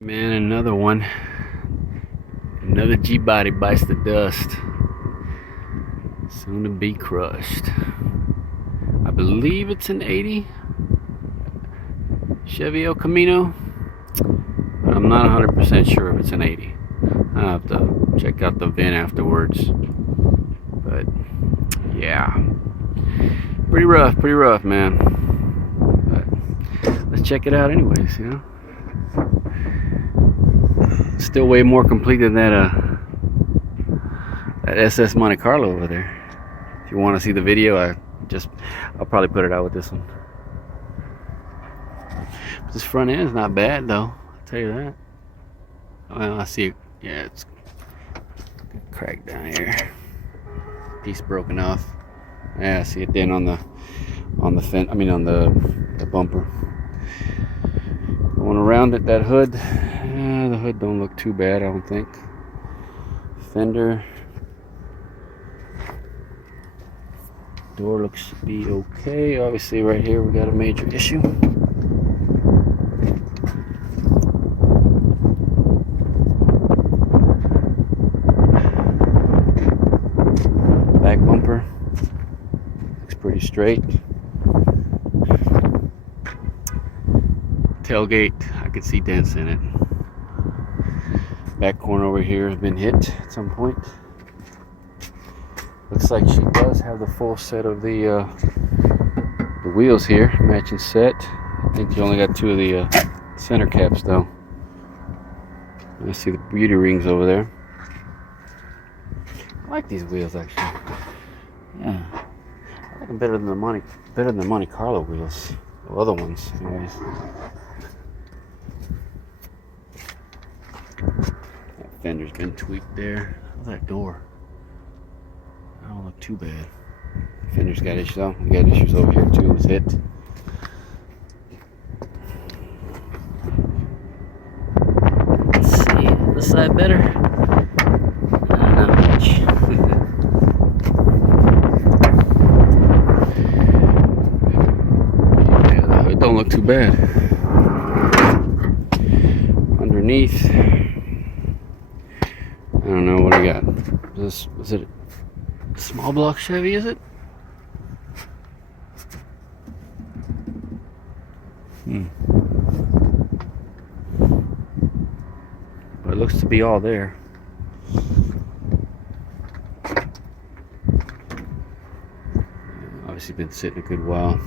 Man, another one. Another G-body bites the dust. Soon to be crushed. I believe it's an 80 Chevy El Camino, but I'm not 100% sure if it's an 80. I'll have to check out the VIN afterwards. But yeah, pretty rough, man. But let's check it out anyways, you know. Still way more complete than that SS Monte Carlo over there. If you want to see the video, I'll probably put it out with this one. But this front end is not bad though, I'll tell you that. Well, I see it. Yeah, it's cracked down here. Piece broken off. Yeah, I see it then on the fence. I mean on the bumper. Going around it, that hood. The hood don't look too bad, I don't think. Fender. Door looks to be okay. Obviously right here we got a major issue. Back bumper looks pretty straight. Tailgate, I could see dents in it. Back corner over here has been hit at some point. Looks like she does have the full set of the wheels here, matching set. I think you only got two of the center caps though. I see the beauty rings over there. I like these wheels actually. Yeah, I like them better than the Monte Carlo wheels. The other ones, anyways. That fender's been tweaked there. How's that door? That don't look too bad. Fender's got issues though. We got issues over here too. It was hit. Let's see. This side better? Not much. Yeah, the hood don't look too bad. Underneath, I don't know what I got. Was it a small block Chevy, is it? But it looks to be all there. Obviously been sitting a good while.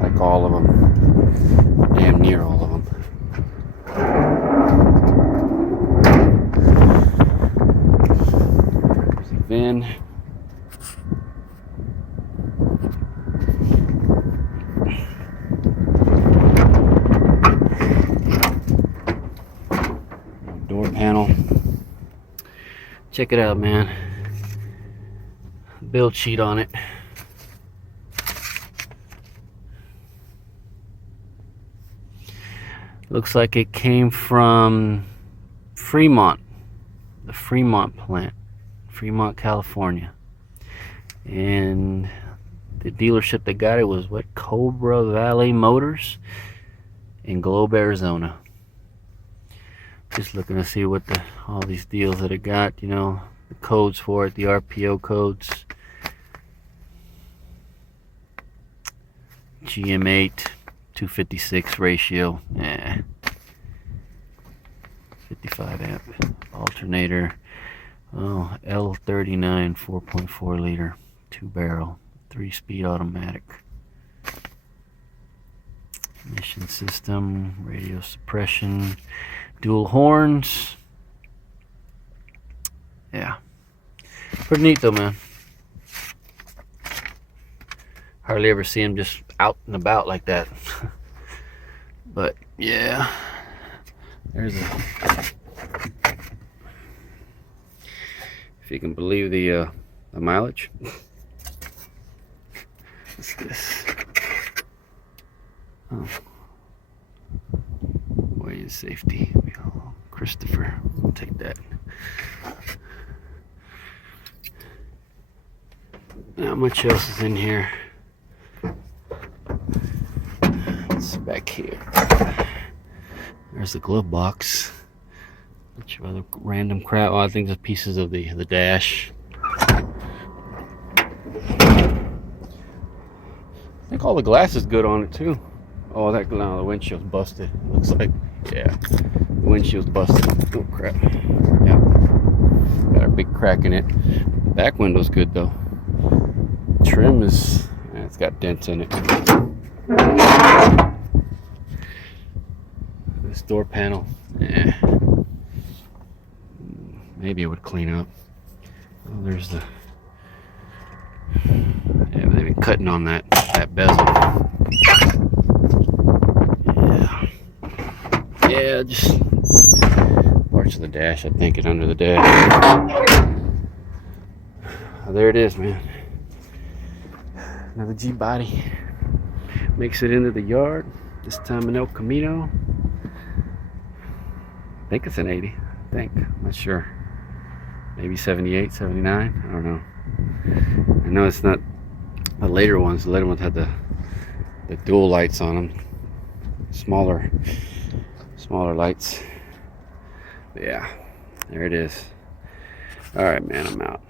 Like all of them. Damn near all of them. There's the VIN. Door panel. Check it out, man. Build sheet on it. Looks like it came from Fremont, the Fremont plant, Fremont, California. And the dealership that got it was what? Cobra Valley Motors in Globe, Arizona. Just looking to see what all these deals that it got, you know, the codes for it, the RPO codes. GM8 256 ratio, 55 amp alternator. Oh, L39 4.4 liter 2-barrel 3-speed automatic. Emission system, radio suppression, dual horns. Yeah, pretty neat though, man. Hardly ever see him just out and about like that. But yeah, there's if you can believe the mileage. What's this? Oh, way in safety. Christopher, we'll take that. Not much else is in here. Back here. There's the glove box. Bunch of other random crap. Oh, I think there's pieces of the dash. I think all the glass is good on it too. Oh, that no, the windshield's busted. Looks like, yeah, the windshield's busted. Oh crap! Yeah, got a big crack in it. The back window's good though. Trim is, it's got dents in it. This door panel, maybe it would clean up. Oh, there's the, yeah, they've been cutting on that bezel. Yeah, just parts of the dash, I think, and under the dash. Oh, there it is, man. Another G body makes it into the yard. This time in El Camino. I think it's an 80. I think. I'm not sure. Maybe 78, 79. I don't know. I know it's not the later ones. The later ones had the dual lights on them. Smaller lights. But yeah, there it is. All right, man, I'm out.